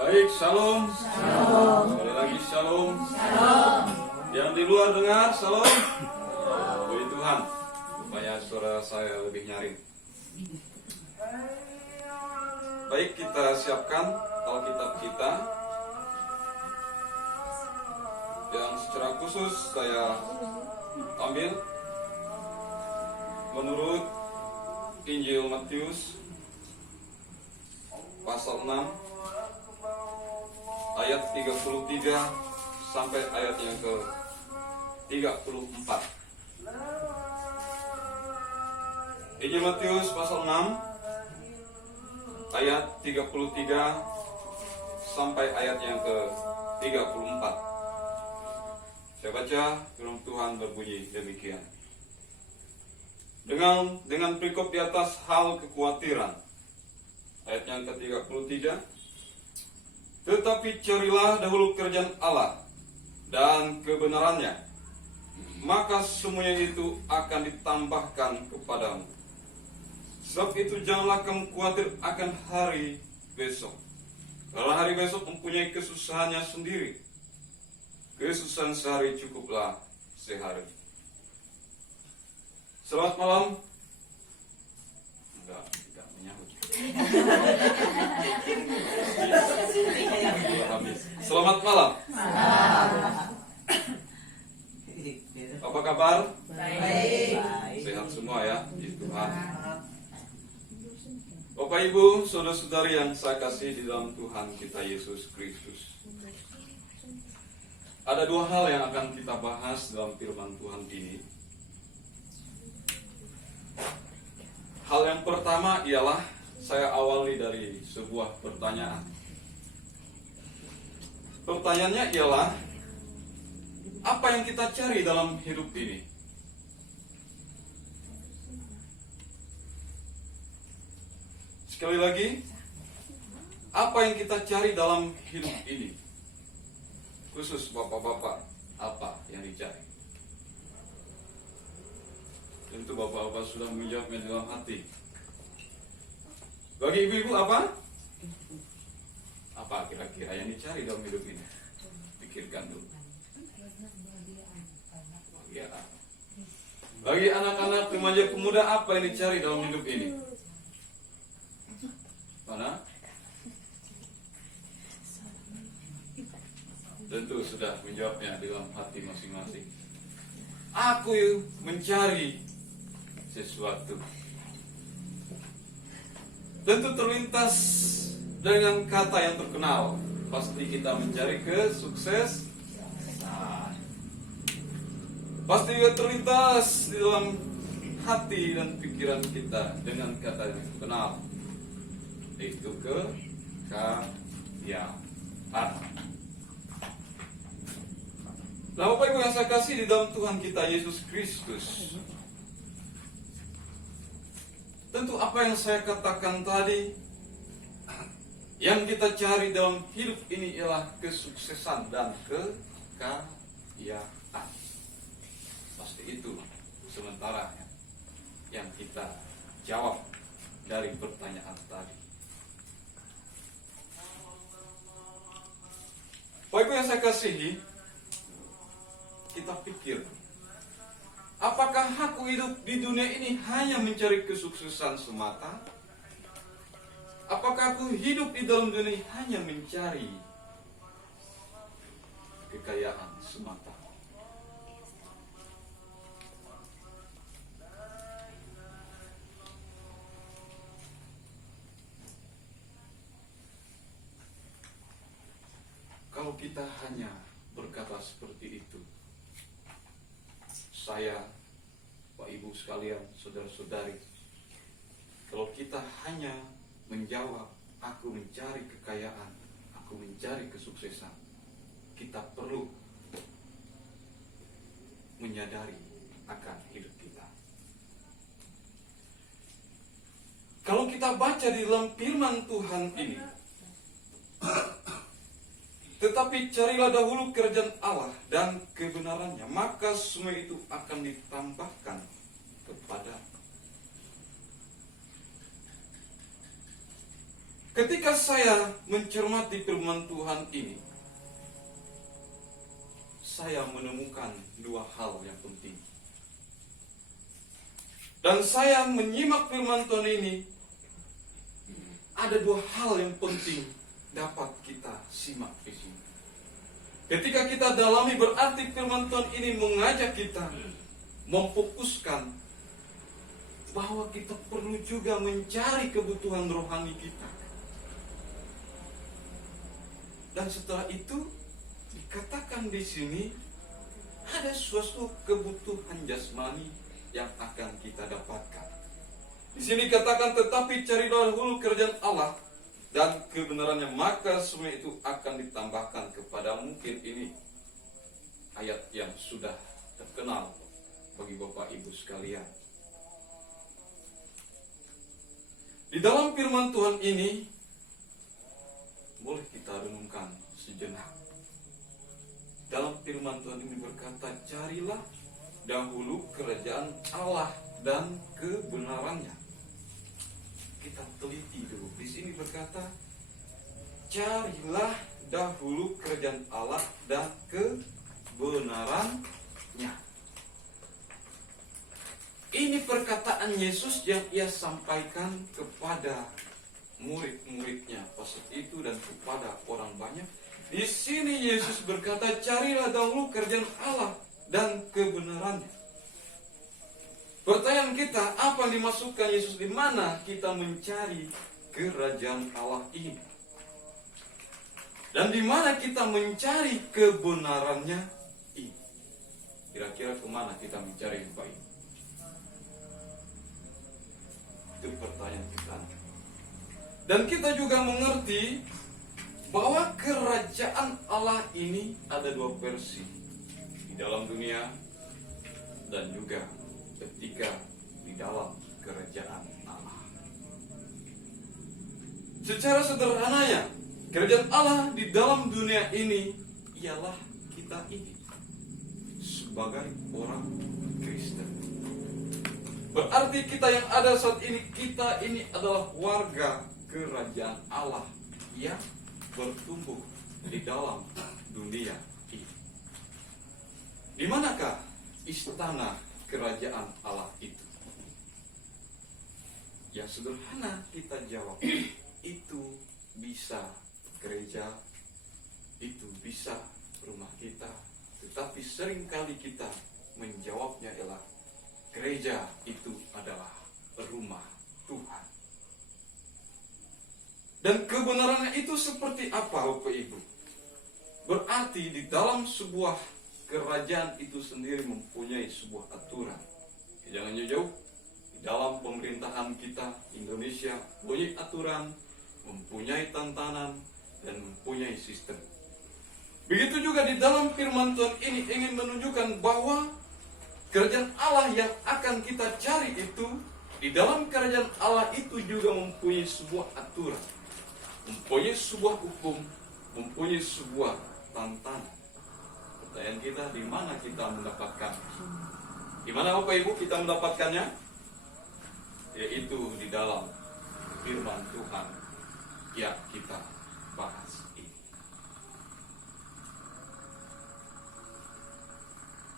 Baik, shalom. Sekali lagi shalom. Yang di luar dengar shalom. Puji Tuhan, supaya suara saya lebih nyaring. Baik, kita siapkan Alkitab kita. Yang secara khusus saya ambil menurut Injil Matius pasal 6 ayat 33 sampai ayat yang ke 34. Injil Matius pasal 6 ayat 33 sampai ayat yang ke 34. Saya baca firman Tuhan berbunyi demikian. Dengan perikop di atas hal kekhawatiran. Ayat yang ke-33. Tetapi carilah dahulu kerajaan Allah dan kebenarannya, maka semuanya itu akan ditambahkan kepadamu. Sebab itu janganlah kamu khawatir akan hari besok, karena hari besok mempunyai kesusahannya sendiri. Kesusahan sehari cukuplah sehari. Selamat malam. Tidak menyahut. Selamat malam. Apa kabar? Baik. Sehat semua ya, puji Tuhan. Bapak Ibu, saudara-saudari yang saya kasih di dalam Tuhan kita Yesus Kristus. Ada dua hal yang akan kita bahas dalam firman Tuhan ini. Hal yang pertama ialah saya awali dari sebuah pertanyaan. Pertanyaannya ialah, apa yang kita cari dalam hidup ini? Sekali lagi, apa yang kita cari dalam hidup ini? Khusus bapak-bapak, apa yang dicari? Tentu bapak-bapak sudah menjawabnya dalam hati. Bagi ibu-ibu apa? Apa kira-kira yang dicari dalam hidup ini? Pikirkan dulu. Bagi anak-anak, remaja, pemuda, apa yang dicari dalam hidup ini? Mana? Tentu sudah menjawabnya dalam hati masing-masing. Aku mencari sesuatu. Tentu terlintas dengan kata yang terkenal. Pasti kita mencari kesuksesan. Pasti juga terlintas di dalam hati dan pikiran kita dengan kata yang terkenal, yaitu kekayaan. Nah, Bapak Ibu yang saya kasih di dalam Tuhan kita Yesus Kristus, tentu apa yang saya katakan tadi, yang kita cari dalam hidup ini ialah kesuksesan dan kekayaan. Pasti itu sementara yang kita jawab dari pertanyaan tadi. Bapak Ibu yang saya kasihi, kita pikir, apakah aku hidup di dunia ini hanya mencari kesuksesan semata? Apakah aku hidup di dalam dunia ini hanya mencari kekayaan semata? Kalau kita hanya berkata seperti itu, saya, Pak Ibu sekalian, saudara-saudari, kalau kita hanya menjawab, aku mencari kekayaan, aku mencari kesuksesan, kita perlu menyadari akan hidup kita. Kalau kita baca di dalam firman Tuhan ini, tetapi carilah dahulu kerajaan Allah dan kebenarannya, maka semua itu akan ditambahkan kepada. ketika saya mencermati firman Tuhan ini, saya menemukan dua hal yang penting. Dan saya menyimak firman Tuhan ini, ada dua hal yang penting dapat kita simak di sini. Ketika kita dalami, berarti firman Tuhan ini mengajak kita memfokuskan bahwa kita perlu juga mencari kebutuhan rohani kita. Dan setelah itu dikatakan di sini ada suatu kebutuhan jasmani yang akan kita dapatkan. Di sini katakan, tetapi cari dahulu kerajaan Allah dan kebenarannya, maka semua itu akan ditambahkan kepadamu. Mungkin ini ayat yang sudah terkenal bagi Bapak Ibu sekalian. Di dalam firman Tuhan ini boleh kita renungkan sejenak. Dalam firman Tuhan ini berkata, carilah dahulu kerajaan Allah dan kebenarannya. Kita teliti dulu. Di sini berkata, carilah dahulu kerajaan Allah dan kebenarannya. Ini perkataan Yesus yang ia sampaikan kepada murid-muridnya pas itu dan kepada orang banyak. Di sini Yesus berkata, carilah dahulu kerajaan Allah dan kebenarannya. Pertanyaan kita, apa yang dimaksudkan Yesus? Di mana kita mencari kerajaan Allah ini? Dan di mana kita mencari kebenarannya ini? Kira-kira kemana kita mencari yang baik? Itu pertanyaan kita. Dan kita juga mengerti bahwa kerajaan Allah ini ada dua versi, di dalam dunia dan juga ketika di dalam kerajaan Allah. Secara sederhananya, kerajaan Allah di dalam dunia ini ialah kita ini sebagai orang Kristen. Berarti kita yang ada saat ini, kita ini adalah warga kerajaan Allah yang bertumbuh di dalam dunia ini. Di manakah istana kerajaan Allah itu? Ya sederhana kita jawab, itu bisa gereja, itu bisa rumah kita. Tetapi seringkali kita menjawabnya ialah gereja itu adalah rumah Tuhan. Dan kebenarannya itu seperti apa, Bapak Ibu? Berarti di dalam sebuah kerajaan itu sendiri mempunyai sebuah aturan. Jangan jauh-jauh, di dalam pemerintahan kita Indonesia mempunyai aturan, mempunyai tantangan, dan mempunyai sistem. Begitu juga di dalam firman Tuhan ini ingin menunjukkan bahwa kerajaan Allah yang akan kita cari itu, di dalam kerajaan Allah itu juga mempunyai sebuah aturan, mempunyai sebuah hukum, mempunyai sebuah tantangan. Pertanyaan kita, di mana kita mendapatkan? Di mana Bapak Ibu kita mendapatkannya? Yaitu di dalam firman Tuhan yang kita bahas ini.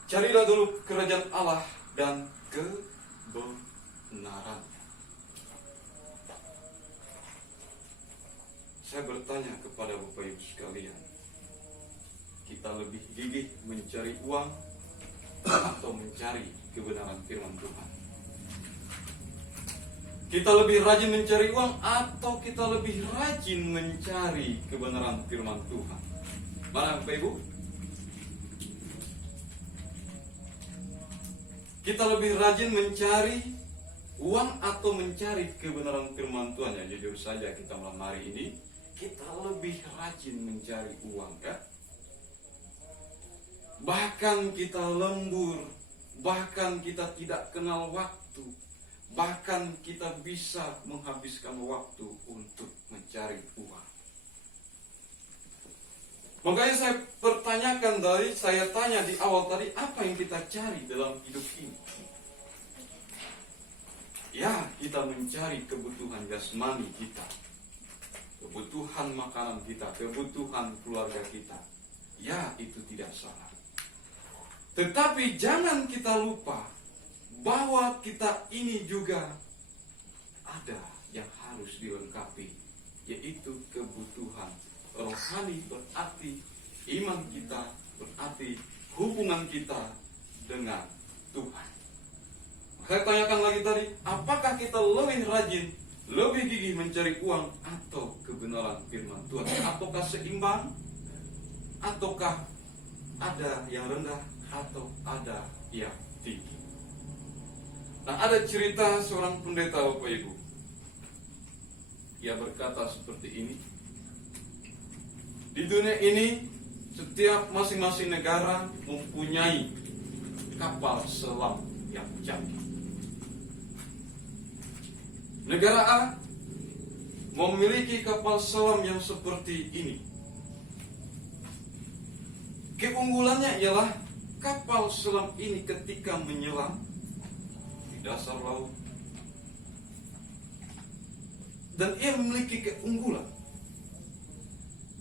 Carilah dulu kerajaan Allah dan kebenaran. Saya bertanya kepada Bapak Ibu sekalian, kita lebih gigih mencari uang atau mencari kebenaran firman Tuhan? Kita lebih rajin mencari uang atau kita lebih rajin mencari kebenaran firman Tuhan? Mana Bapak Ibu? Kita lebih rajin mencari uang atau mencari kebenaran firman Tuhan? Ya, jujur saja kita malam hari ini kita lebih rajin mencari uang, kan? Bahkan kita lembur, bahkan kita tidak kenal waktu, bahkan kita bisa menghabiskan waktu untuk mencari uang. Makanya saya pertanyakan saya tanya di awal tadi, apa yang kita cari dalam hidup ini? Ya, kita mencari kebutuhan jasmani kita. kebutuhan makanan kita, kebutuhan keluarga kita. Ya, itu tidak salah. Tetapi jangan kita lupa bahwa kita ini juga ada yang harus dilengkapi, yaitu kebutuhan rohani, berarti iman kita, berarti hubungan kita dengan Tuhan. Saya tanyakan lagi tadi, apakah kita lebih rajin, lebih gigih mencari uang atau kebenaran firman Tuhan? Ataukah seimbang? Ataukah ada yang rendah atau ada yang tinggi? Nah, ada cerita seorang pendeta, Bapak Ibu. Ia berkata seperti ini. Di dunia ini, setiap masing-masing negara mempunyai kapal selam yang canggih. Negara A memiliki kapal selam yang seperti ini. Keunggulannya ialah kapal selam ini ketika menyelam di dasar laut, dan ia memiliki keunggulan.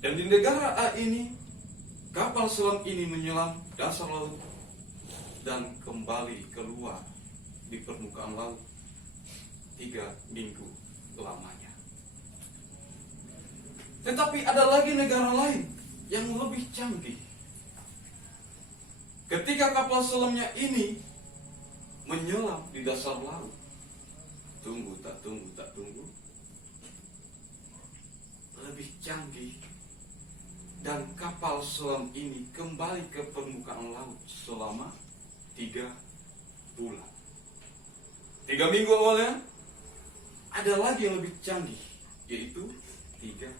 Dan di negara A ini, kapal selam ini menyelam dasar laut dan kembali keluar di permukaan laut 3 minggu lamanya. Tetapi ada lagi negara lain yang lebih canggih. Ketika kapal selamnya ini menyelam di dasar laut, tunggu tak tunggu, lebih canggih, dan kapal selam ini kembali ke permukaan laut selama 3 bulan. 3 minggu awalnya, ada lagi yang lebih canggih, yaitu 3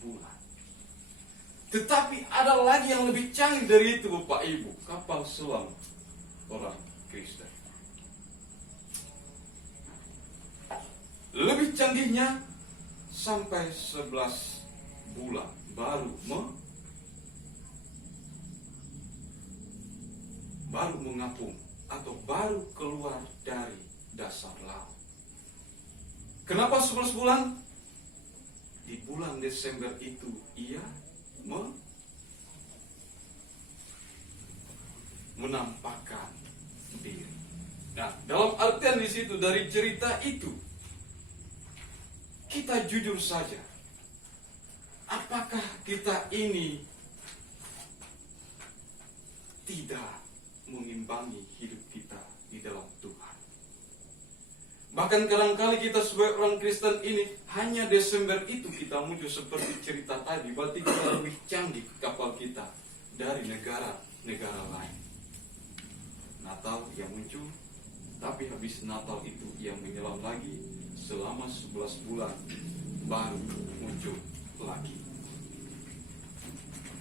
bulan. Tetapi ada lagi yang lebih canggih dari itu, Bapak Ibu, kapal selam orang Kristen. Lebih canggihnya sampai 11 bulan baru mengapung atau baru keluar dari dasar laut. Kenapa 11 bulan? Di bulan Desember itu ia menampakkan diri. Nah, dalam artian di situ dari cerita itu, kita jujur saja, apakah kita ini tidak mengimbangi hidup kita di dalam Tuhan? Bahkan kadang-kali kita sebagai orang Kristen ini hanya Desember itu kita muncul seperti cerita tadi. Berarti kita lebih canggih kapal kita dari negara-negara lain. Natal yang muncul, tapi habis Natal itu yang menyelam lagi selama 11 bulan baru muncul lagi.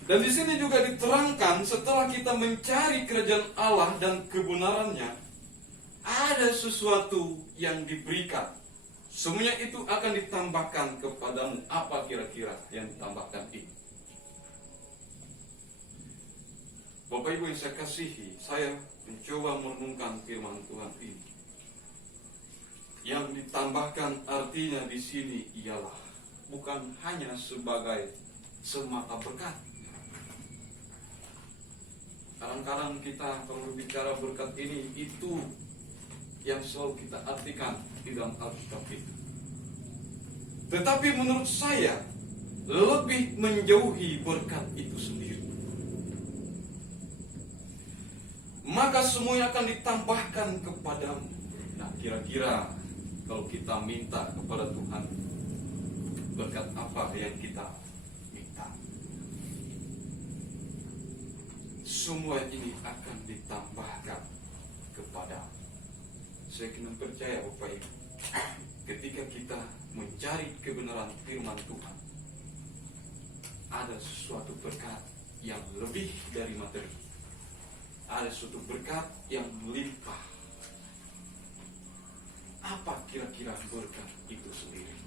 Dan di sini juga diterangkan setelah kita mencari kerajaan Allah dan kebenarannya, ada sesuatu yang diberikan. Semuanya itu akan ditambahkan kepadamu. Apa kira-kira yang ditambahkan ini? Bapak Ibu yang saya kasihi, saya mencoba merenungkan firman Tuhan ini. Yang ditambahkan artinya di sini ialah bukan hanya sebagai semata berkat. Kadang-kadang kita kalau bicara berkat ini, itu yang selalu kita artikan di dalam Alkitab itu. Tetapi menurut saya lebih menjauhi berkat itu sendiri. Maka semuanya akan ditambahkan kepadamu. Nah, kira-kira kalau kita minta kepada Tuhan, berkat apa yang kita minta? Semua ini akan ditambahkan kepadamu. Saya kena percaya, Bapak Ibu, ketika kita mencari kebenaran firman Tuhan, ada sesuatu berkat yang lebih dari materi. Ada suatu berkat yang melimpah. Apa kira-kira berkat itu sendiri?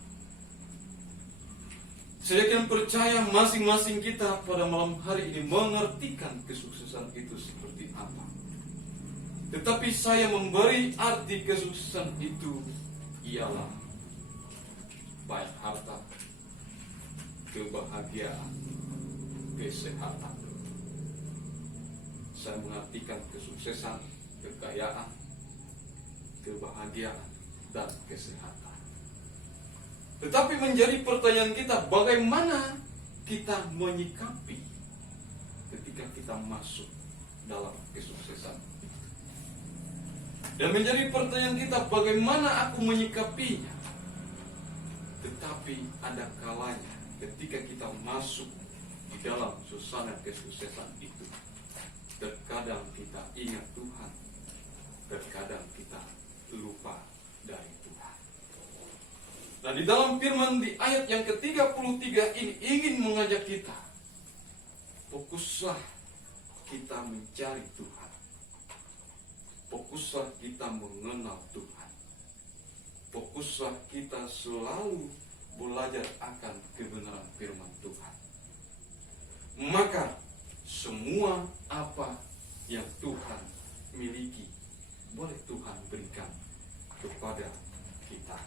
Saya akan percaya masing-masing kita pada malam hari ini mengertikan kesuksesan itu seperti apa. Tetapi saya memberi arti kesuksesan itu ialah baik harta, kebahagiaan, kesehatan. Saya mengartikan kesuksesan, kekayaan, kebahagiaan, dan kesehatan. Tetapi menjadi pertanyaan kita, bagaimana kita menyikapi ketika kita masuk dalam kesuksesan itu? Dan menjadi pertanyaan kita, bagaimana aku menyikapinya? Tetapi ada kalanya ketika kita masuk di dalam suasana kesuksesan itu, terkadang kita ingat Tuhan, terkadang kita lupa dari Tuhan. Nah, di dalam firman di ayat yang ke-33 ini ingin mengajak kita, fokuslah kita mencari Tuhan. Fokuslah kita mengenal Tuhan. Fokuslah kita selalu belajar akan kebenaran firman Tuhan. Maka semua apa yang Tuhan miliki boleh Tuhan berikan kepada kita.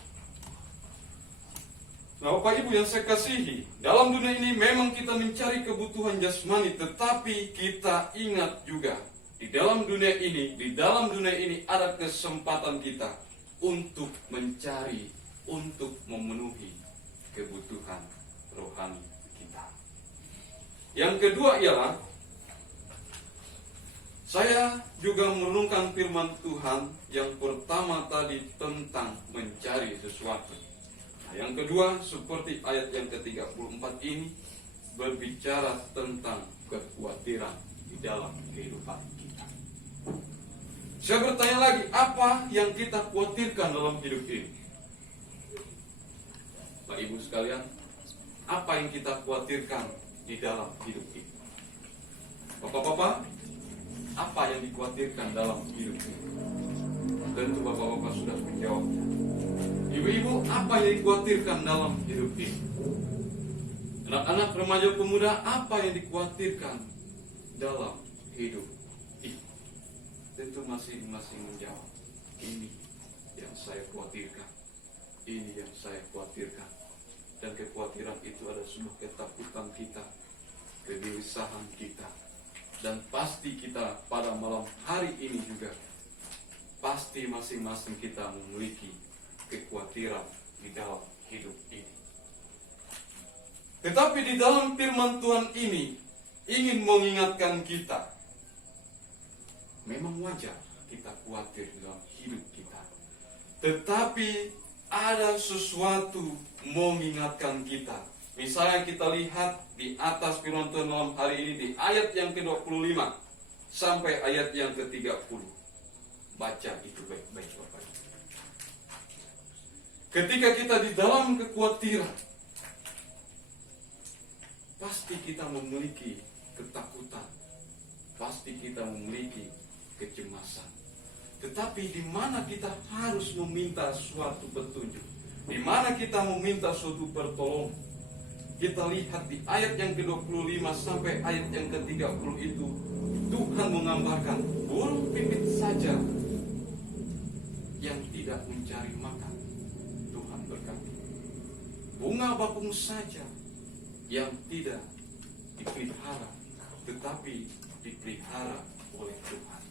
Nah, Bapak Ibu yang saya kasihi, dalam dunia ini memang kita mencari kebutuhan jasmani, tetapi kita ingat juga di dalam dunia ini ada kesempatan kita untuk mencari, untuk memenuhi kebutuhan rohani kita. Yang kedua ialah, saya juga merenungkan firman Tuhan yang pertama tadi tentang mencari sesuatu. Nah, yang kedua seperti ayat yang ke-34 ini berbicara tentang kekhawatiran di dalam kehidupan kita. Saya bertanya lagi, apa yang kita khawatirkan dalam hidup ini? Bapak Ibu sekalian, apa yang kita khawatirkan di dalam hidup ini? Bapak-bapak, apa yang dikhawatirkan dalam hidup ini? Tentu bapak-bapak sudah menjawabnya. Ibu-ibu, apa yang dikhawatirkan dalam hidup ini? Anak-anak, remaja, pemuda, apa yang dikhawatirkan dalam hidup ini? Tentu masing-masing menjawab, ini yang saya khawatirkan, ini yang saya khawatirkan. Dan kekhawatiran itu ada sebuah ketakutan kita, kegelisahan kita. Dan pasti kita pada malam hari ini juga, pasti masing-masing kita memiliki kekhawatiran di dalam hidup ini. Tetapi di dalam firman Tuhan ini ingin mengingatkan kita, memang wajar kita khawatir dalam hidup kita. Tetapi ada sesuatu mengingatkan kita. Misalnya kita lihat di atas firman Tuhan malam hari ini di ayat yang ke-25 sampai ayat yang ke-30. Baca itu baik-baik Bapak. Ketika kita di dalam kekhawatiran, pasti kita memiliki ketakutan, pasti kita memiliki kecemasan. Tetapi di mana kita harus meminta suatu petunjuk, di mana kita meminta suatu pertolongan. Kita lihat di ayat yang ke-25 sampai ayat yang ke-30 itu, Tuhan menggambarkan burung pipit saja yang tidak mencari makan, Tuhan berkati. Bunga bakung saja yang tidak dipelihara, tetapi dipelihara oleh Tuhan.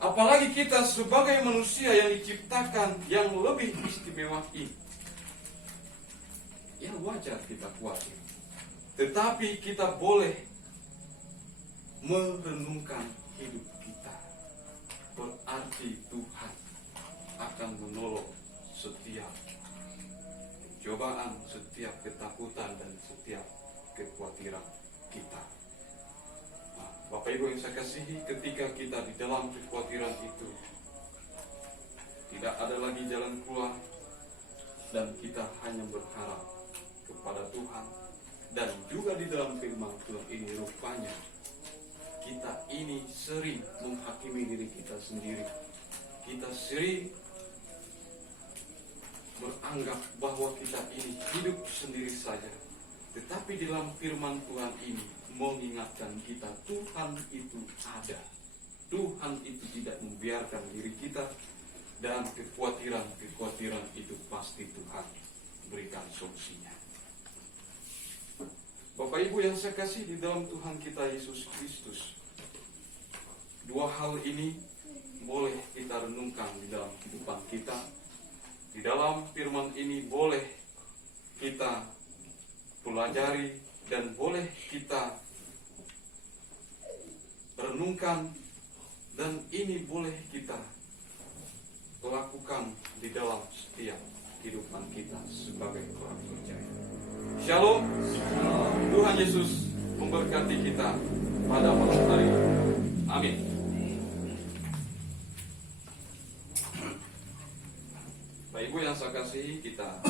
Apalagi kita sebagai manusia yang diciptakan yang lebih istimewa ini. Ya wajar kita khawatir. Tetapi kita boleh merenungkan hidup kita. Berarti Tuhan akan menolong setiap cobaan, setiap ketakutan, dan setiap kekhawatiran kita. Nah, Bapak Ibu yang saya kasihi, ketika kita di dalam kekhawatiran itu, tidak ada lagi jalan keluar, dan kita hanya berharap kepada Tuhan. Dan juga di dalam firman Tuhan ini rupanya kita ini sering menghakimi diri kita sendiri. Kita sering beranggap bahwa kita ini hidup sendiri saja. Tetapi di dalam firman Tuhan ini mengingatkan kita, Tuhan itu ada. Tuhan itu tidak membiarkan diri kita, dan kekhawatiran itu pasti Tuhan berikan solusinya. Bapak Ibu yang saya kasih di dalam Tuhan kita Yesus Kristus, dua hal ini boleh kita renungkan di dalam kehidupan kita. Di dalam firman ini boleh kita pelajari dan boleh kita renungkan, dan ini boleh kita lakukan di dalam setiap kehidupan kita sebagai orang percaya. Shalom. Tuhan Yesus memberkati kita pada malam hari ini. Amin. Bapak Ibu yang saya kasihi, kita